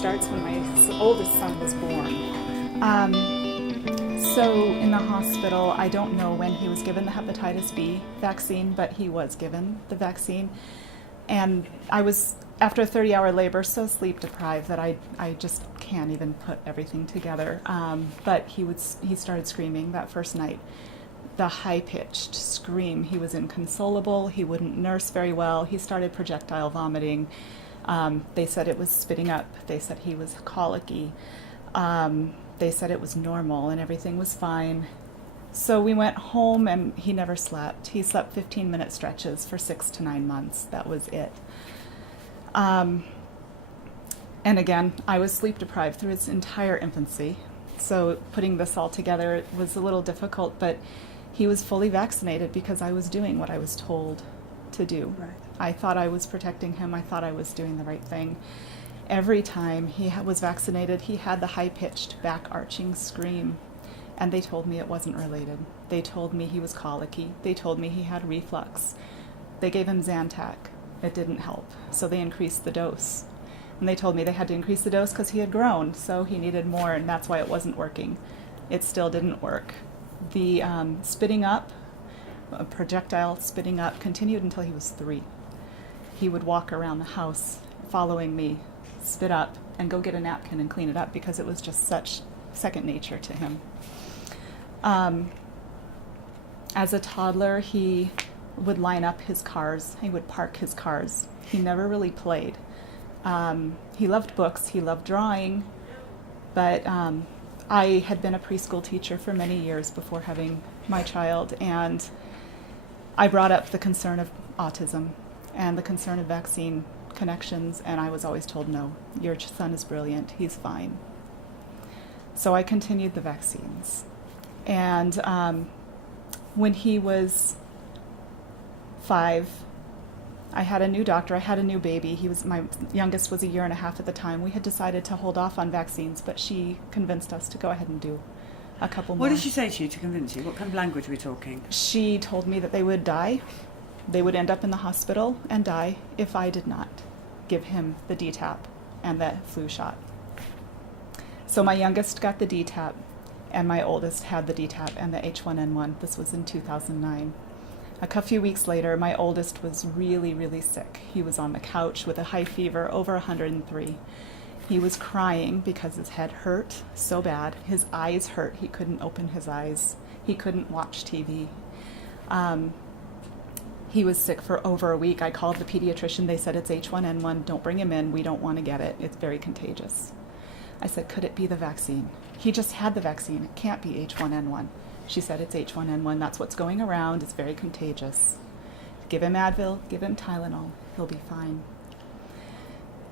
starts when my oldest son was born. So in the hospital, I don't know when he was given the hepatitis B vaccine, but he was given the vaccine. And I was, after a 30-hour labor, so sleep deprived that I just can't even put everything together. But he started screaming that first night. The high-pitched scream. He was inconsolable. He wouldn't nurse very well. He started projectile vomiting. They said it was spitting up. They said he was colicky. They said it was normal and everything was fine. So we went home and he never slept. He slept 15-minute stretches for 6 to 9 months. That was it. And again, I was sleep deprived through his entire infancy. So putting this all together was a little difficult, but he was fully vaccinated because I was doing what I was told to do. Right. I thought I was protecting him. I thought I was doing the right thing. Every time he was vaccinated, he had the high-pitched, back-arching scream, and they told me it wasn't related. They told me he was colicky. They told me he had reflux. They gave him Zantac. It didn't help, so they increased the dose. And they told me they had to increase the dose because he had grown, so he needed more, and that's why it wasn't working. It still didn't work. The spitting up, projectile spitting up, continued until he was 3. He would walk around the house following me, spit up, and go get a napkin and clean it up because it was just such second nature to him. As a toddler, he would line up his cars. He would park his cars. He never really played. He loved books. He loved drawing. But I had been a preschool teacher for many years before having my child, and I brought up the concern of autism and the concern of vaccine connections, and I was always told, no, your son is brilliant, he's fine. So I continued the vaccines. And when he was 5, I had a new doctor, I had a new baby. My youngest was 1.5 years at the time. We had decided to hold off on vaccines, but she convinced us to go ahead and do a couple more. What did she say to you to convince you? What kind of language are we talking? She told me that they would die. They would end up in the hospital and die if I did not give him the DTaP and the flu shot. So my youngest got the DTaP, and my oldest had the DTaP and the H1N1. This was in 2009. A few weeks later, my oldest was really, really sick. He was on the couch with a high fever, over 103. He was crying because his head hurt so bad. His eyes hurt. He couldn't open his eyes. He couldn't watch TV. He was sick for over a week. I called the pediatrician. They said, it's H1N1. Don't bring him in. We don't want to get it. It's very contagious. I said, could it be the vaccine? He just had the vaccine. It can't be H1N1. She said, it's H1N1. That's what's going around. It's very contagious. Give him Advil. Give him Tylenol. He'll be fine.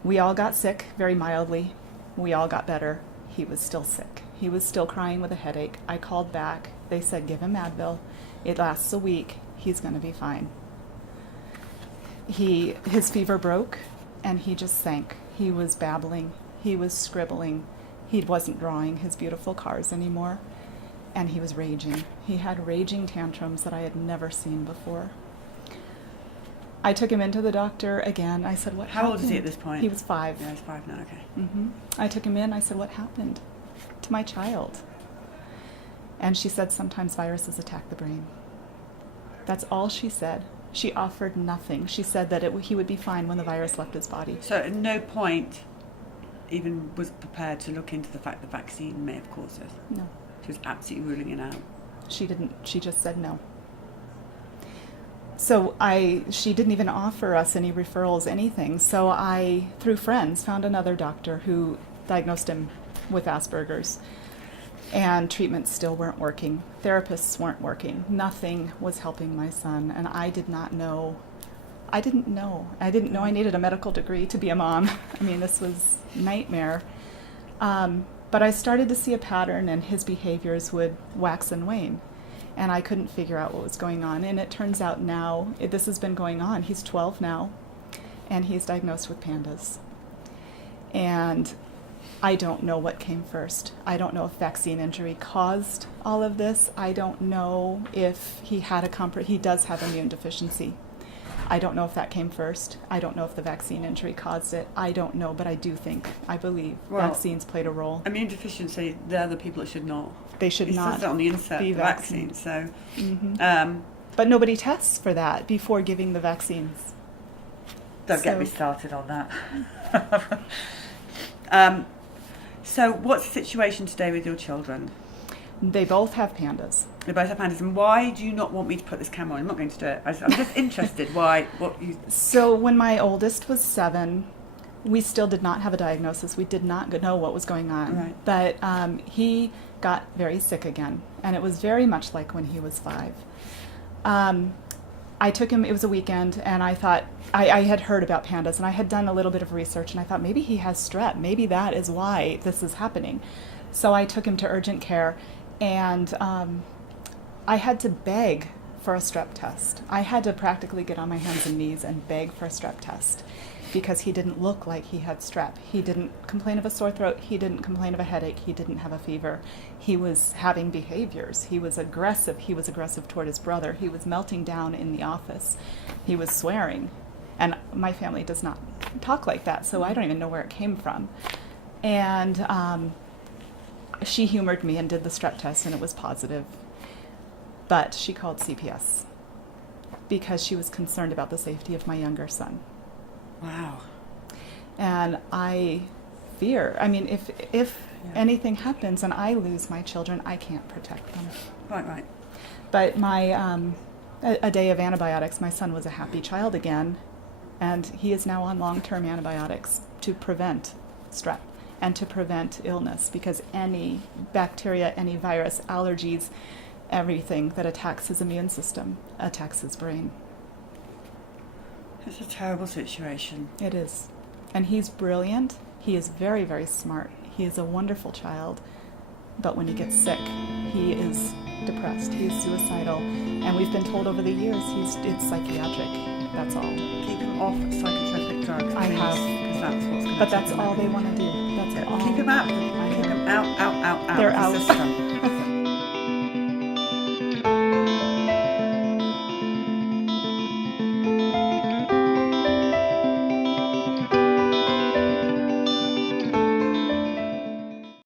We all got sick, very mildly. We all got better. He was still sick. He was still crying with a headache. I called back. They said, give him Advil. It lasts a week. He's going to be fine. His fever broke, and he just sank. He was babbling. He was scribbling. He wasn't drawing his beautiful cars anymore, and he was raging. He had raging tantrums that I had never seen before. I took him into the doctor again. I said, what happened? How old is he at this point? He was 5. Yeah, he's 5 now, okay. I took him in. I said, what happened to my child? And she said, sometimes viruses attack the brain. That's all she said. She offered nothing. She said that he would be fine when the virus left his body. So at no point even was prepared to look into the fact the vaccine may have caused this? No. She was absolutely ruling it out? She didn't. She just said no. So she didn't even offer us any referrals, anything. So I, through friends, found another doctor who diagnosed him with Asperger's. And treatments still weren't working. Therapists weren't working. Nothing was helping my son. And I did not know. I didn't know. I didn't know I needed a medical degree to be a mom. I mean, this was a nightmare. But I started to see a pattern, and his behaviors would wax and wane. And I couldn't figure out what was going on. And it turns out now, this has been going on. He's 12 now, and he's diagnosed with pandas. And I don't know what came first. I don't know if vaccine injury caused all of this. I don't know if he had he does have immune deficiency. I don't know if that came first. I don't know if the vaccine injury caused it. I don't know, but I believe vaccines played a role. Immune deficiency, they're the people that should not. They should not. It says that on the insert, be the vaccine. So, but nobody tests for that before giving the vaccines. Don't get me started on that. So what's the situation today with your children? They both have pandas. They both have pandas. And why do you not want me to put this camera on? I'm not going to do it. I'm just interested. So when my oldest was 7, we still did not have a diagnosis. We did not know what was going on. Right. But he got very sick again. And it was very much like when he was 5. I took him, it was a weekend, and I thought, I had heard about pandas, and I had done a little bit of research, and I thought maybe he has strep. Maybe that is why this is happening. So I took him to urgent care, and I had to beg for a strep test. I had to practically get on my hands and knees and beg for a strep test because he didn't look like he had strep. He didn't complain of a sore throat. He didn't complain of a headache. He didn't have a fever. He was having behaviors. He was aggressive. He was aggressive toward his brother. He was melting down in the office. He was swearing. And my family does not talk like that, so I don't even know where it came from. And she humored me and did the strep test, and it was positive. But she called CPS because she was concerned about the safety of my younger son. Wow. And I fear, if anything happens and I lose my children, I can't protect them. Right. But a day of antibiotics, my son was a happy child again, and he is now on long-term antibiotics to prevent strep and to prevent illness, because any bacteria, any virus, allergies, everything that attacks his immune system attacks his brain. It's a terrible situation. It is. And he's brilliant. He is very, very smart. He is a wonderful child. But when he gets sick, he is depressed. He is suicidal. And we've been told over the years it's psychiatric. That's all. Keep him off psychotropic drugs. I have. Because that's what's going to But that's all they want to do. That's all. Keep him out. Keep him out. They're of the out. system.